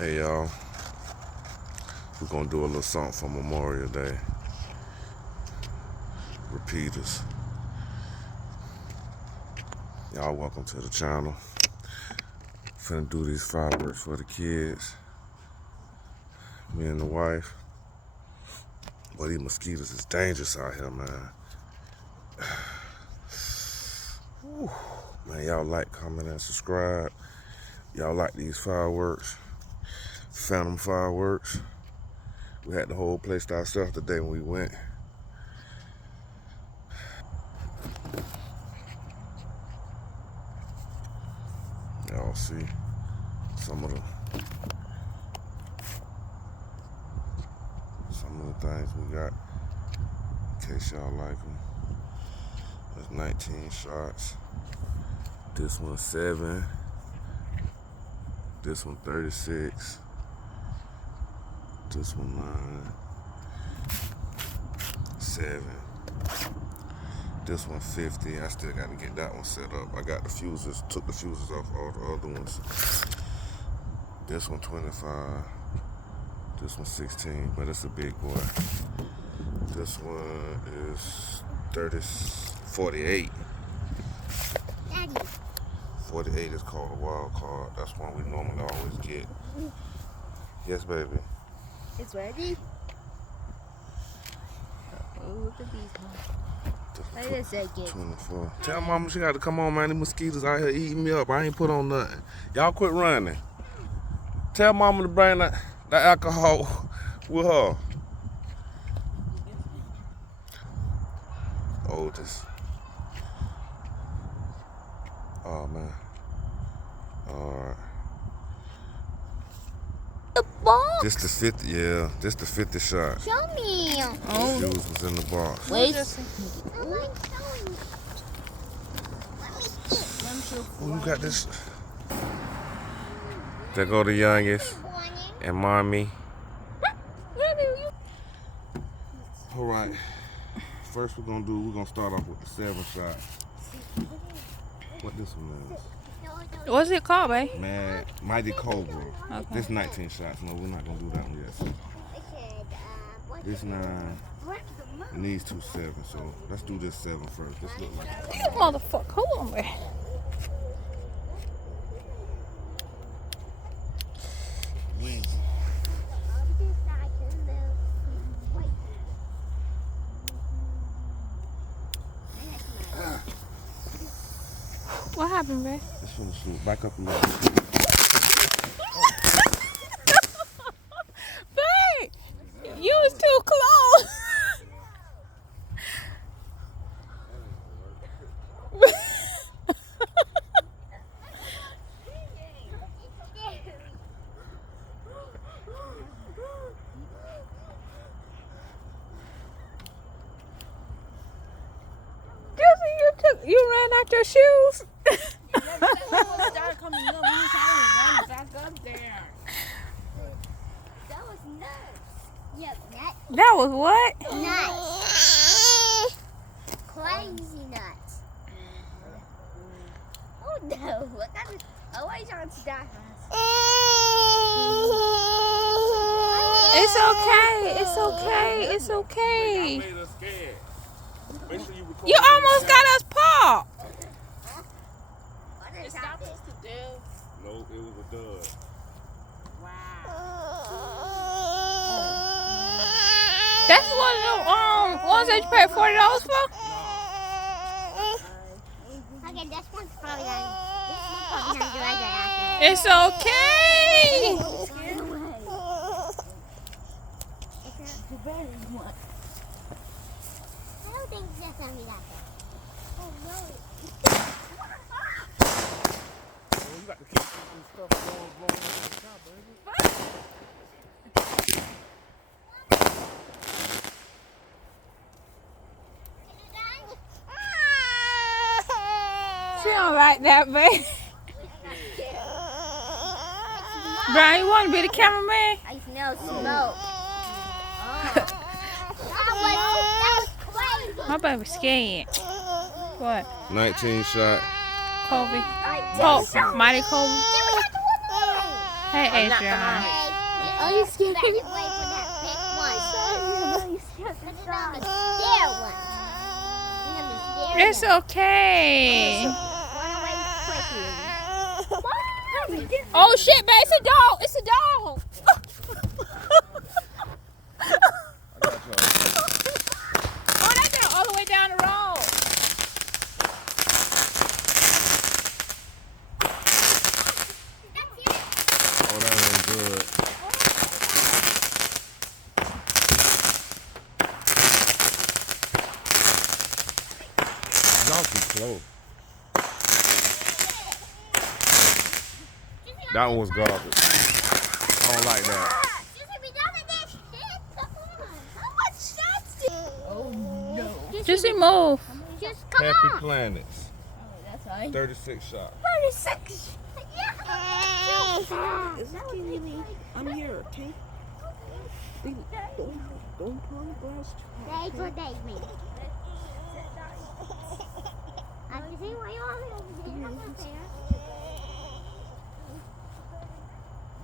Hey y'all, we're gonna do a little something for Memorial Day. Repeaters. Y'all welcome to the channel. Finna do these fireworks for the kids. Me and the wife. Boy, these mosquitoes is dangerous out here, man. Whew. Man, y'all like, comment, and subscribe. Y'all like these fireworks. Phantom fireworks. We had the whole place to ourselves the day when we went. Y'all see some of the things we got, in case y'all like them. That's 19 shots. This one 7. This one 36. This one 9. 7. This one 50. I still gotta get that one set up. I got the fuses, took the fuses off all the other ones. This one 25. This one 16, but it's a big boy. This one is 48. Daddy. 48 is called a wild card. That's one we normally always get. Yes, baby. It's ready. Oh, look at these ones. What is that get? 24. Tell mama she got to come on, man. The mosquitoes out here eating me up. I ain't put on nothing. Y'all quit running. Tell mama to bring that alcohol with her. Oldest. Oh, man. Alright. The box. This the 50, yeah. This the 50 shot. Show me. The fuse was in the box. Wait. Oh, you got this. There go the youngest and mommy. All right. First we're gonna start off with the 7 shots. What this one is? What's it called, babe? Man, Mighty Cobra. Okay. This 19 shots. No, we're not gonna do that one yet. So this 9 and these 2 7. So let's do this 7 first. This look like You motherfucker. Hold on, man. Weezy. What happened, babe? This one shoot. Back up a little bit. Babe! You was too close. You ran out your shoes? That was nuts. Yep, That was what? nuts. Crazy nuts. Oh no! What kind of? Oh, I want to die. It's okay. It's okay. It's okay. You almost got us popped. What is that? Nope, it was a dud. That's one of the ones that you paid $40 for? Okay, this one's probably gonna do like that after. It's okay. I don't think that's gonna be that bad. Oh no. You got to keep some stuff blowing on the top, baby. She don't like that, babe. Brian, you want to be the cameraman? I smell smoke. That was crazy. My baby's scared. What? 19 shot. Kobe. Oh, Mighty Kobe. Then we have to one more. Hey, I'm not Adrian. gonna- Are you scared? Wait for that big one. Are you scared? Put it on the stair one. I'm gonna scare It's them. okay. Run away quickly. Oh shit, babe, it's a dog. It's a dog. Oh, that girl all the way down the road. Oh, that ain't good. Y'all too close. That one was garbage. I don't like that. Juicy, move. Just come Happy on. Planets. That's right. 36 shots. 36. Yeah. It's okay, Lily. I'm here, okay? Lily, don't put on the glass. They protect me. I can see why you want me over there.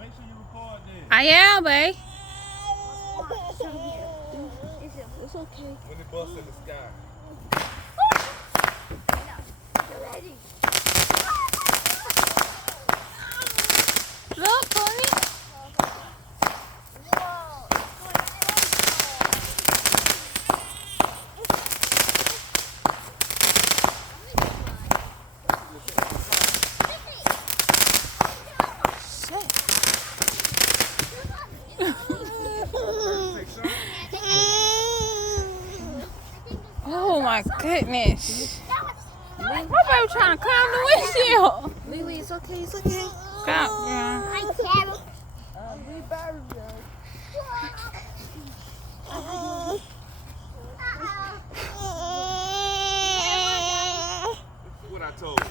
Make sure you record this. I am, babe. It's okay. When it busts in the sky. Look, Tony. Oh my goodness. My baby trying to climb the windshield. Lily, it's okay. It's okay. Stop, girl. I can't. We better What I told you.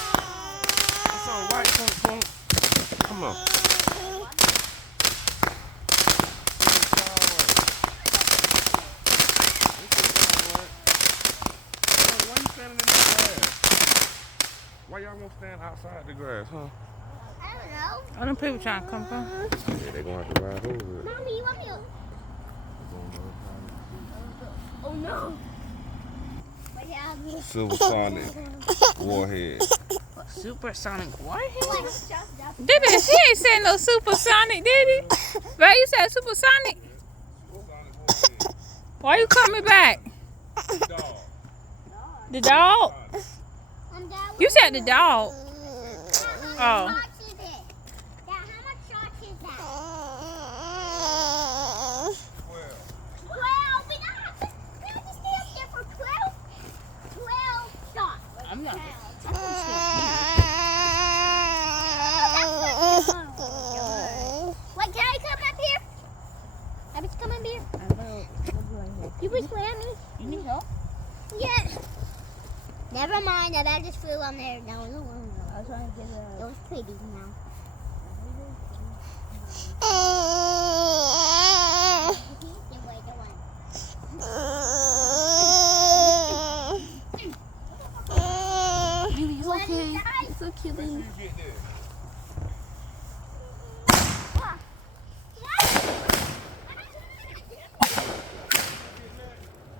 It's all right. Come on. Why you standing in the grass? Why y'all gonna stand outside the grass, huh? I don't know. Oh, them people trying to come from. Yeah, they gonna have to ride over it. Mommy, you want me to? Oh no. What happened? Supersonic Warhead. Supersonic warhead? Did he? He ain't said no supersonic, did he? But you said supersonic. Why you coming back? The dog? You said the dog. Oh. How much is it? Yeah, how much shots is that? 12. We have to stay up there for 12? 12 shots. I'm not. Wait, can I come up here? Can I come up here? I know. You push play on me? You need help? Yes. Never mind, that just flew on there. No, no, no. I was trying to get It was pretty now. You wait, the one. Lily, it's Let okay. me die. It's okay, Lily.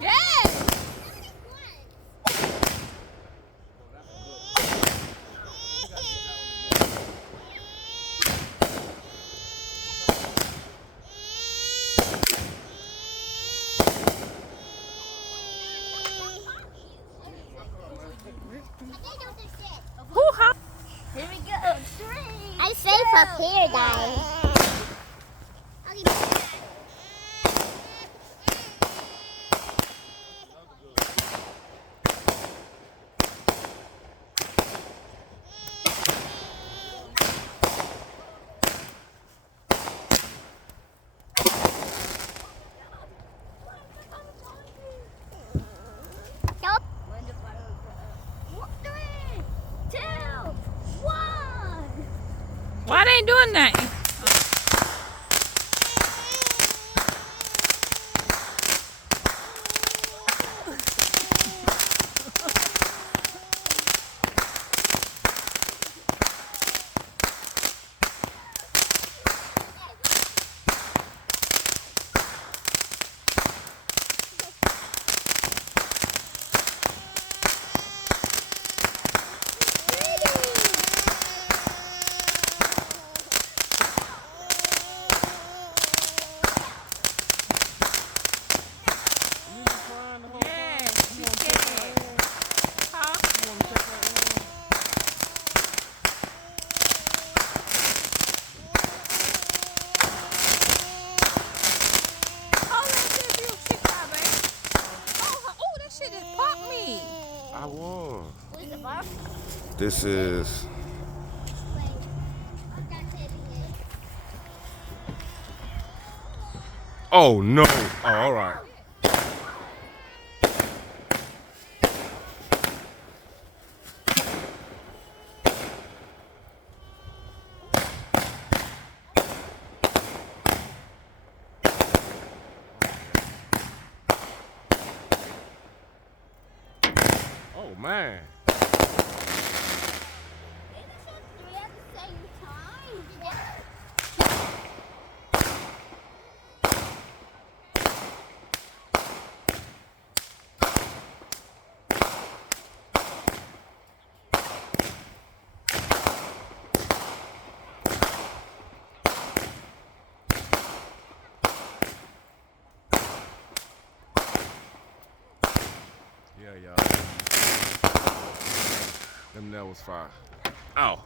Yes. Hoo-ha. Here we go. I safe up here, guys. Nope. 3, 2, 1. Why they ain't doing nothing? I was. Where's the bar? This is. Oh no! Oh, all right. Oh man. Yeah, y'all. Them that was fire. Ow.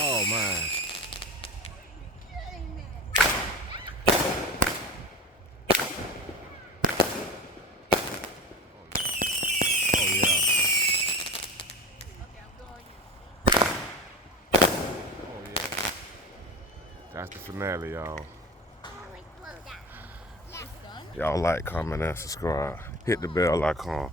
Oh man. Oh yeah. Oh yeah. That's the finale, y'all. Y'all like, comment, and subscribe. Hit the bell icon.